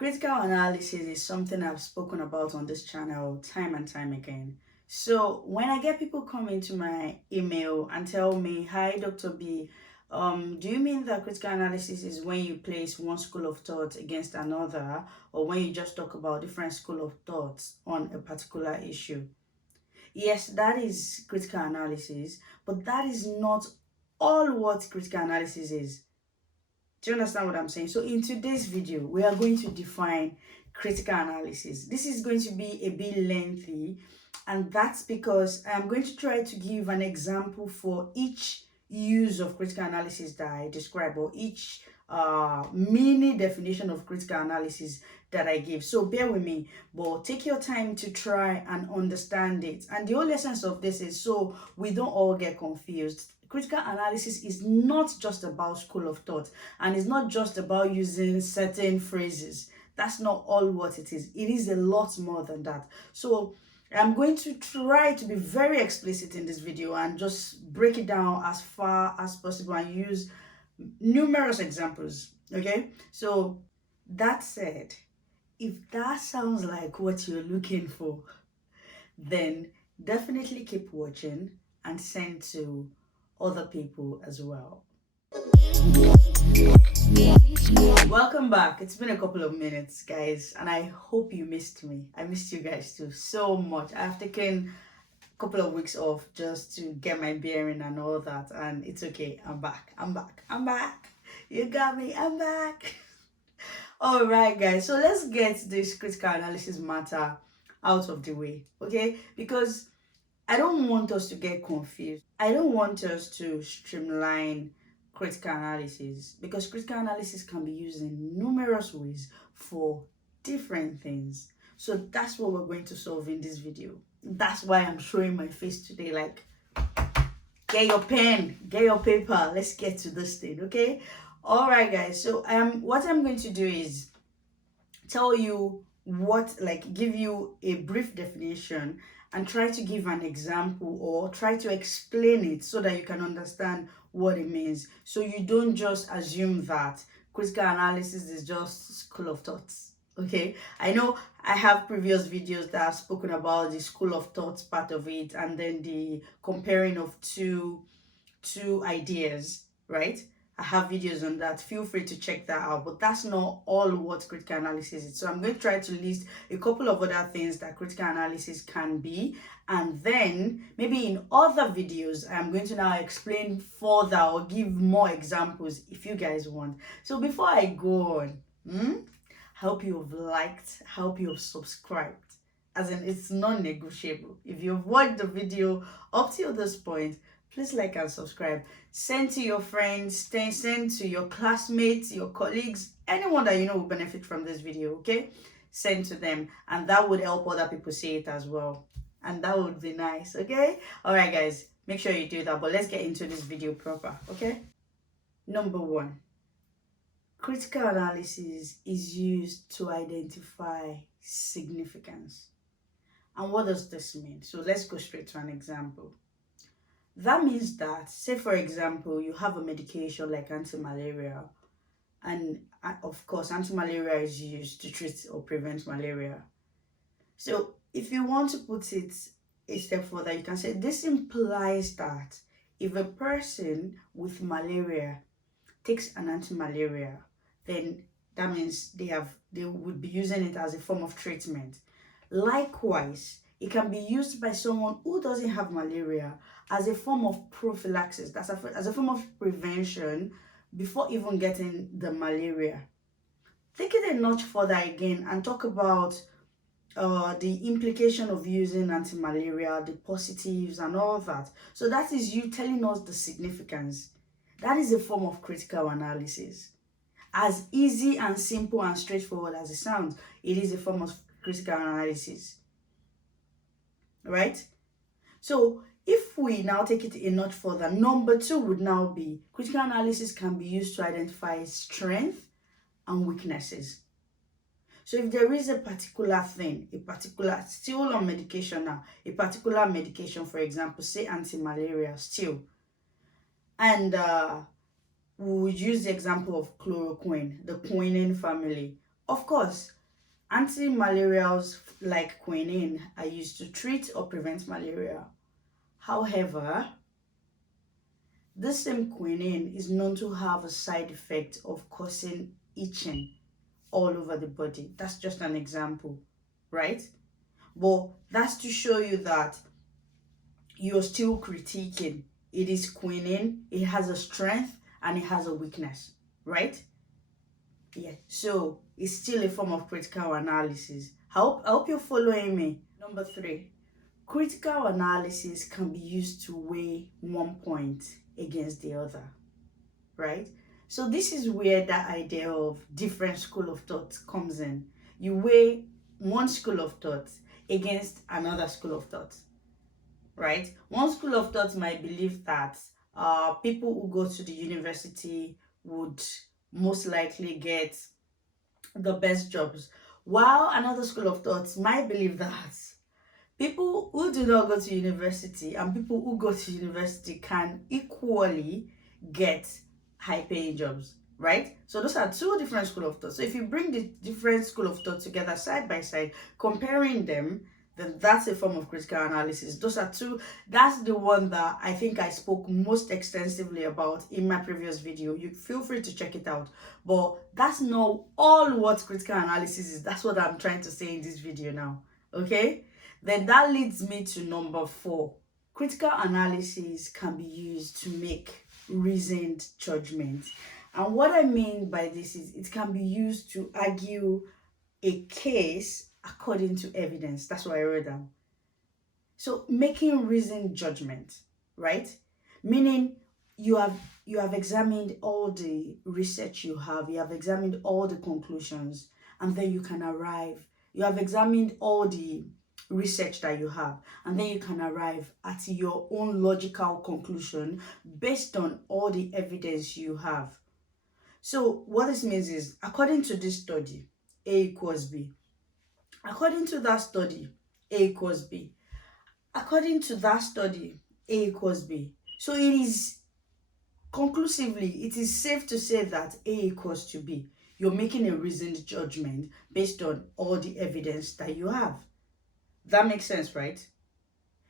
Critical analysis is something I've spoken about on this channel time and time again. So when I get people come into my email and tell me, "Hi, Dr. B, do you mean that critical analysis is when you place one school of thought against another, or when you just talk about different school of thoughts on a particular issue?" Yes, that is critical analysis, but that is not all what critical analysis is. Do you understand what I'm saying? So in today's video, we are going to define critical analysis. This is going to be a bit lengthy, and that's because I'm going to try to give an example for each use of critical analysis that I describe, or each mini definition of critical analysis that I give. So bear with me, but take your time to try and understand it. And the whole essence of this is so we don't all get confused. Critical analysis is not just about school of thought, and it's not just about using certain phrases. That's not all what it is. It is a lot more than that. So I'm going to try to be very explicit in this video and just break it down as far as possible and use numerous examples. Okay, so that said, if that sounds like what you're looking for, then definitely keep watching and send to other people as well. Welcome back. It's been a couple of minutes, guys, and I hope you missed me. I missed you guys too so much. I've taken a couple of weeks off just to get my bearing and all that, and it's okay. I'm back. You got me. I'm back. All right, guys, so let's get this critical analysis matter out of the way, okay? Because I don't want us to get confused. I don't want us to streamline critical analysis, because critical analysis can be used in numerous ways for different things. So that's what we're going to solve in this video. That's why I'm showing my face today. Like, get your pen, get your paper. Let's get to this thing, okay? All right, guys. So what I'm going to do is tell you give you a brief definition and try to give an example or try to explain it so that you can understand what it means. So you don't just assume that critical analysis is just school of thoughts. Okay, I know I have previous videos that have spoken about the school of thoughts part of it, and then the comparing of two ideas, right? I have videos on that. Feel free to check that out. But that's not all what critical analysis is. So I'm going to try to list a couple of other things that critical analysis can be. And then maybe in other videos, I'm going to now explain further or give more examples if you guys want. So before I go on, I hope you have liked, I hope you have subscribed. As in, it's non-negotiable. If you've watched the video up till this point, please like and subscribe. Send to your friends, send to your classmates, your colleagues, anyone that you know will benefit from this video, okay? Send to them, and that would help other people see it as well. And that would be nice, okay? All right, guys, make sure you do that, but let's get into this video proper, okay? Number one, critical analysis is used to identify significance. And what does this mean? So let's go straight to an example. That means that, say for example, you have a medication like anti-malaria, and of course anti-malaria is used to treat or prevent malaria. So if you want to put it a step further, you can say this implies that if a person with malaria takes an anti-malaria, then that means they would be using it as a form of treatment. Likewise, it can be used by someone who doesn't have malaria as a form of prophylaxis, that's as a form of prevention before even getting the malaria. Take it a notch further again and talk about the implication of using anti-malaria, the positives and all that. So that is you telling us the significance. That is a form of critical analysis. As easy and simple and straightforward as it sounds, it is a form of critical analysis. Right? So if we now take it a notch further, number two would now be critical analysis can be used to identify strength and weaknesses. So if there is a particular thing, still on medication now, a particular medication, for example, say anti-malaria still, and we would use the example of chloroquine, the quinine family, Of course, anti-malarials like quinine are used to treat or prevent malaria. However, this same quinine is known to have a side effect of causing itching all over the body. That's just an example, right? But that's to show you that you're still critiquing. It is quinine, it has a strength and it has a weakness, right? Yeah, so it's still a form of critical analysis. I hope you're following me. Number 3, critical analysis can be used to weigh one point against the other, right? So this is where that idea of different school of thought comes in. You weigh one school of thought against another school of thought, right? One school of thought might believe that people who go to the university would most likely get the best jobs, while another school of thought might believe that people who do not go to university and people who go to university can equally get high paying jobs, right? So those are two different school of thought. So if you bring the different school of thought together side by side, comparing them, then that's a form of critical analysis. Those are two. That's the one that I think I spoke most extensively about in my previous video. You feel free to check it out. But that's not all what critical analysis is. That's what I'm trying to say in this video now. Okay? Then that leads me to number 4. Critical analysis can be used to make reasoned judgment. And what I mean by this is it can be used to argue a case according to evidence. That's what I wrote down. So making reasoned judgment, right? Meaning you have examined all the research you have examined all the conclusions, and then you have examined all the research that you have, and then you can arrive at your own logical conclusion based on all the evidence you have. So what this means is, according to this study, A equals B. According to that study, A equals B. According to that study, A equals B. So it is safe to say that A equals to B. You're making a reasoned judgment based on all the evidence that you have. That makes sense, right?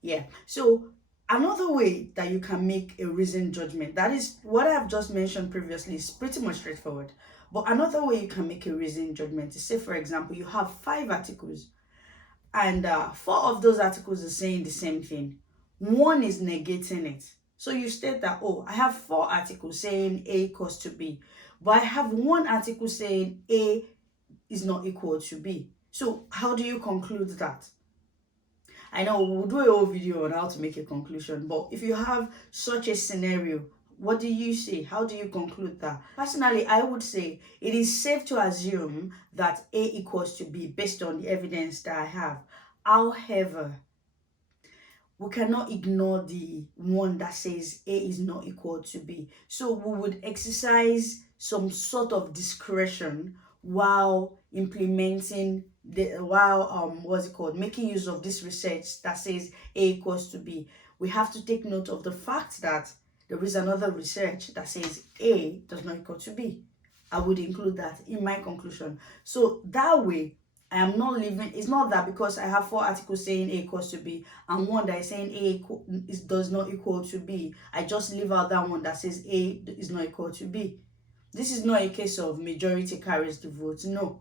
Yeah. So another way that you can make a reasoned judgment, that is what I've just mentioned previously, is pretty much straightforward. But another way you can make a reasoned judgment is, say for example, you have 5 articles and 4 of those articles are saying the same thing. One is negating it. So you state that, oh, I have 4 articles saying A equals to B, but I have 1 article saying A is not equal to B. So how do you conclude that? I know we'll do a whole video on how to make a conclusion, but if you have such a scenario, what do you say? How do you conclude that? Personally, I would say it is safe to assume that A equals to B based on the evidence that I have. However, we cannot ignore the one that says A is not equal to B. So we would exercise some sort of discretion while implementing making use of this research that says A equals to B. We have to take note of the fact that there is another research that says A does not equal to B. I would include that in my conclusion. So that way, I am not leaving. It's not that because I have 4 articles saying A equals to B and one that is saying does not equal to B, I just leave out that one that says A is not equal to B. This is not a case of majority carries the vote. No.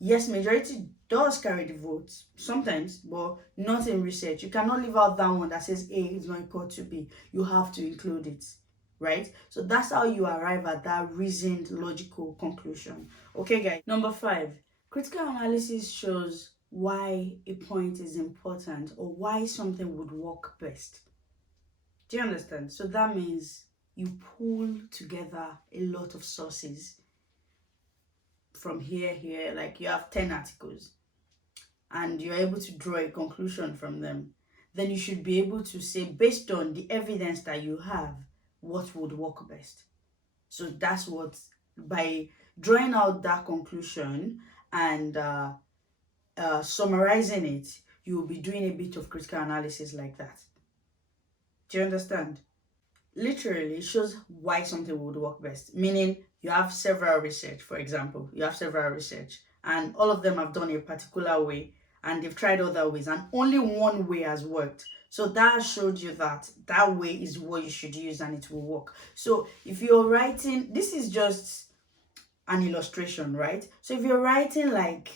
Yes, majority does carry the votes sometimes, but not in research. You cannot leave out that one that says A is not equal to B. You have to include it, right? So that's how you arrive at that reasoned, logical conclusion. Okay, guys. Number 5, critical analysis shows why a point is important or why something would work best. Do you understand? So that means you pull together a lot of sources from here, like you have 10 articles and you're able to draw a conclusion from them, then you should be able to say, based on the evidence that you have, what would work best. So that's what, by drawing out that conclusion and summarizing it, you will be doing a bit of critical analysis like that. Do you understand? Literally, it shows why something would work best. Meaning, you have several research, for example. You have several research and all of them have done a particular way, and they've tried other ways, and only one way has worked. So that showed you that that way is what you should use and it will work. So if you're writing, this is just an illustration, right? So if you're writing like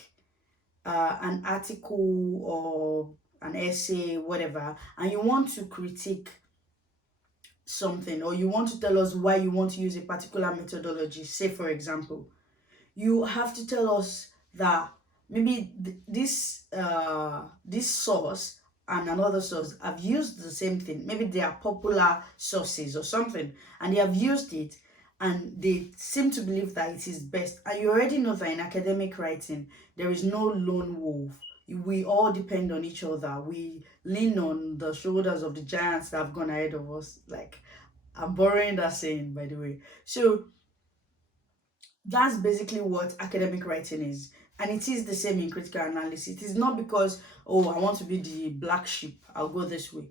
an article or an essay, whatever, and you want to critique something, or you want to tell us why you want to use a particular methodology, say for example, you have to tell us that maybe this source and another source have used the same thing. Maybe they are popular sources or something, and they have used it, and they seem to believe that it is best. And you already know that in academic writing, there is no lone wolf. We all depend on each other. We lean on the shoulders of the giants that have gone ahead of us. Like, I'm borrowing that saying, by the way. So that's basically what academic writing is. And it is the same in critical analysis. It is not because, oh, I want to be the black sheep, I'll go this way.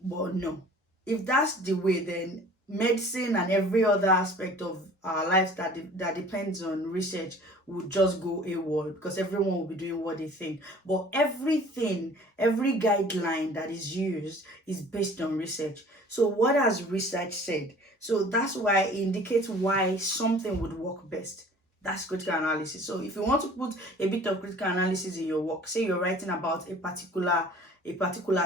But no, if that's the way, then medicine and every other aspect of our lives that depends on research would just go AWOL, because everyone will be doing what they think. But everything, every guideline that is used is based on research. So what has research said? So that's why it indicates why something would work best. That's critical analysis. So if you want to put a bit of critical analysis in your work, say you're writing about a particular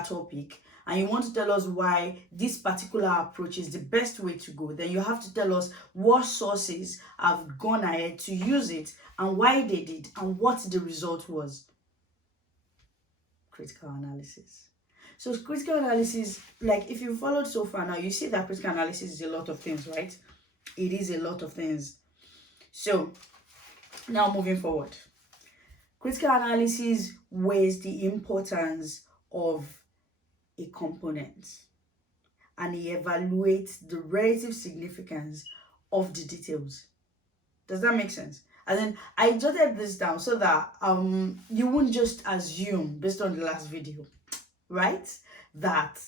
topic, and you want to tell us why this particular approach is the best way to go, then you have to tell us what sources have gone ahead to use it and why they did and what the result was. Critical analysis. So critical analysis, like if you followed so far now, you see that critical analysis is a lot of things, right? It is a lot of things. So now moving forward, critical analysis weighs the importance of a component, and he evaluates the relative significance of the details. Does that make sense? And then I jotted this down so that you won't just assume based on the last video, right, that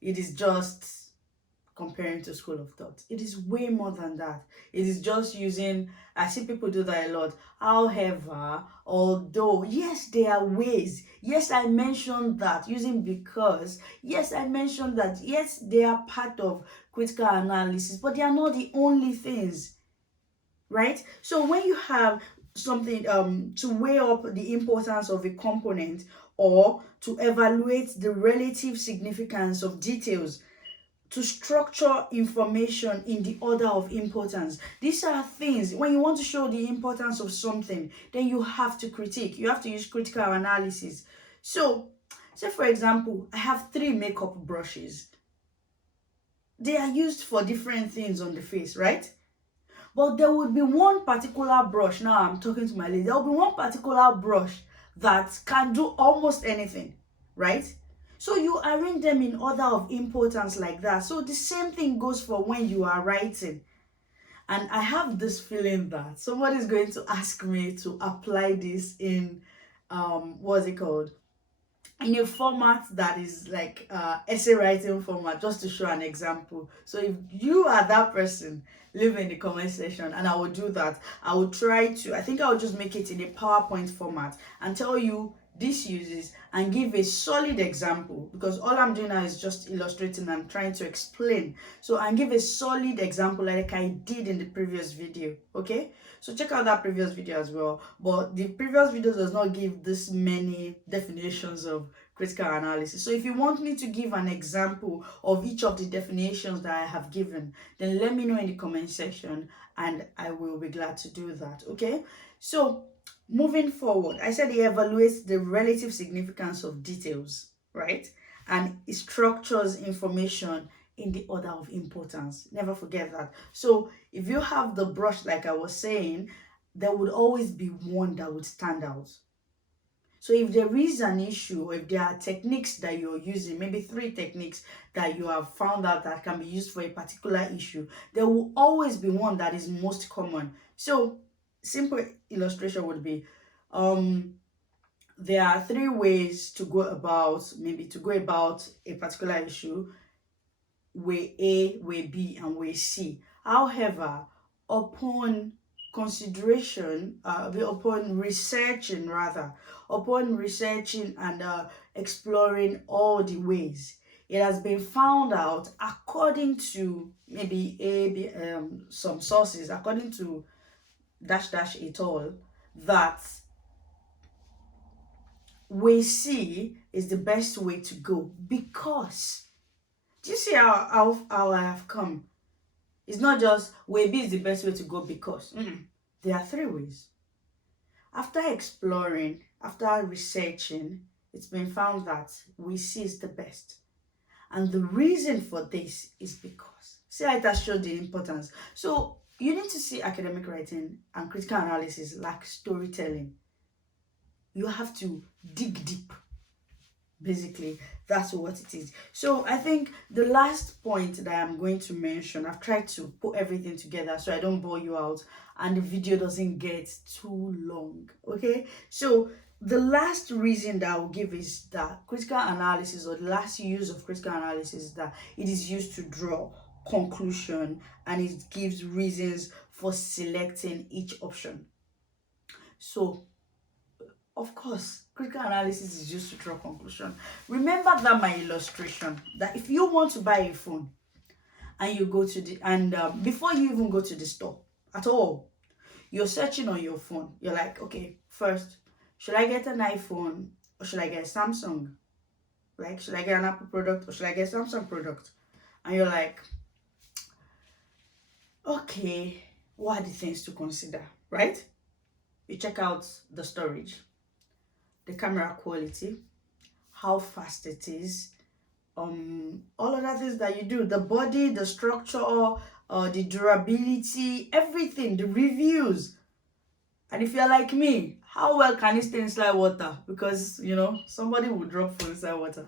it is just comparing to school of thought. It is way more than that. It is just using, I see people do that a lot. However, although, yes, there are ways. Yes, I mentioned that using because. Yes, I mentioned that. Yes, they are part of critical analysis, but they are not the only things, right? So when you have something to weigh up the importance of a component, or to evaluate the relative significance of details, to structure information in the order of importance. These are things, when you want to show the importance of something, then you have to critique. You have to use critical analysis. So, say for example, I have 3 makeup brushes. They are used for different things on the face, right? But there would be one particular brush, now I'm talking to my lady, there will be one particular brush that can do almost anything, right? So you arrange them in order of importance like that. So the same thing goes for when you are writing. And I have this feeling that somebody's going to ask me to apply this in, what's it called? In a format that is like essay writing format, just to show an example. So if you are that person, leave in the comment section and I will do that. I will try to, I think I will just make it in a PowerPoint format and tell you this uses and give a solid example, because all I'm doing now is just illustrating and trying to explain. So and give a solid example like I did in the previous video. Okay, so check out that previous video as well. But the previous video does not give this many definitions of critical analysis. So if you want me to give an example of each of the definitions that I have given, then let me know in the comment section and I will be glad to do that. Okay, so moving forward, I said he evaluates the relative significance of details, right? And it structures information in the order of importance. Never forget that. So if you have the brush, like I was saying, there would always be one that would stand out. So if there is an issue, or if there are techniques that you're using, maybe 3 techniques that you have found out that can be used for a particular issue, there will always be one that is most common. So simple illustration would be, there are 3 ways to go about, a particular issue: way A, way B, and way C. However, upon consideration, upon researching rather, upon researching and exploring all the ways, it has been found out, according to maybe some sources, according to dash dash it all, that way C is the best way to go. Because do you see how I have come? It's not just way B is the best way to go because there are three ways. After exploring, after researching, it's been found that way C is the best. And the reason for this is because, see how it has showed the importance. So you need to see academic writing and critical analysis like storytelling. You have to dig deep. Basically, that's what it is. So I think the last point that I'm going to mention, I've tried to put everything together so I don't bore you out and the video doesn't get too long. Okay, so the last reason that I will give is that critical analysis, or the last use of critical analysis, is that it is used to draw conclusion and it gives reasons for selecting each option. So of course, critical analysis is used to draw conclusion. Remember that my illustration, that if you want to buy a phone and you go to the, before you even go to the store at all, you're searching on your phone. You're like, okay, first, should I get an iPhone or should I get a Samsung? Like, should I get an Apple product or should I get a Samsung product? And you're like, okay, what are the things to consider, right? You check out the storage, the camera quality, how fast it is, all other things that you do, the body, the structure, the durability, everything, the reviews. And if you're like me, how well can it stay inside water? Because, you know, somebody will drop phone inside water.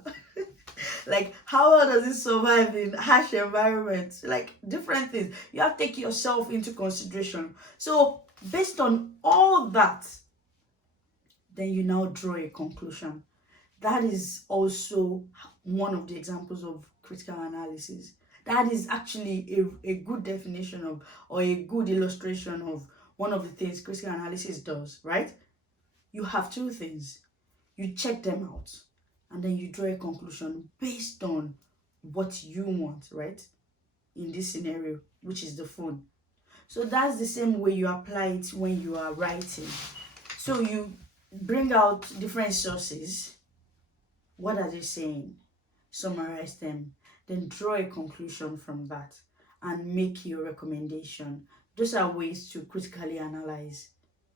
Like, how well does it survive in harsh environments? Like, different things. You have to take yourself into consideration. So, based on all that, then you now draw a conclusion. That is also one of the examples of critical analysis. That is actually a good definition of, or a good illustration of one of the things critical analysis does, right? You have two things. You check them out and then you draw a conclusion based on what you want, right? In this scenario, which is the phone. So that's the same way you apply it when you are writing. So you bring out different sources. What are they saying? Summarize them. Then draw a conclusion from that and make your recommendation. Those are ways to critically analyze,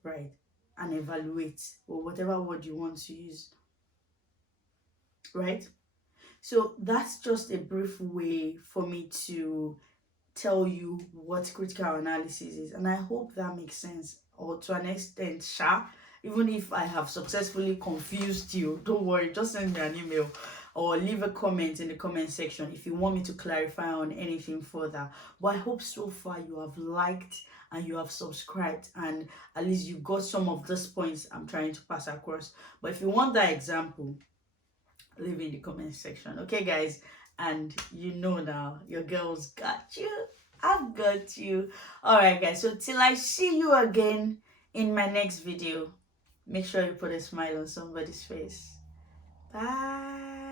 right? And evaluate, or whatever word you want to use, right? So that's just a brief way for me to tell you what critical analysis is. And I hope that makes sense, or to an extent, even if I have successfully confused you, don't worry, just send me an email or leave a comment in the comment section if you want me to clarify on anything further. But I hope so far you have liked and you have subscribed, and at least you got some of these points I'm trying to pass across. But if you want that example, leave in the comment section. Okay, guys, and you know now, your girls got you. I've got you. All right, guys, so till I see you again in my next video, make sure you put a smile on somebody's face. Bye.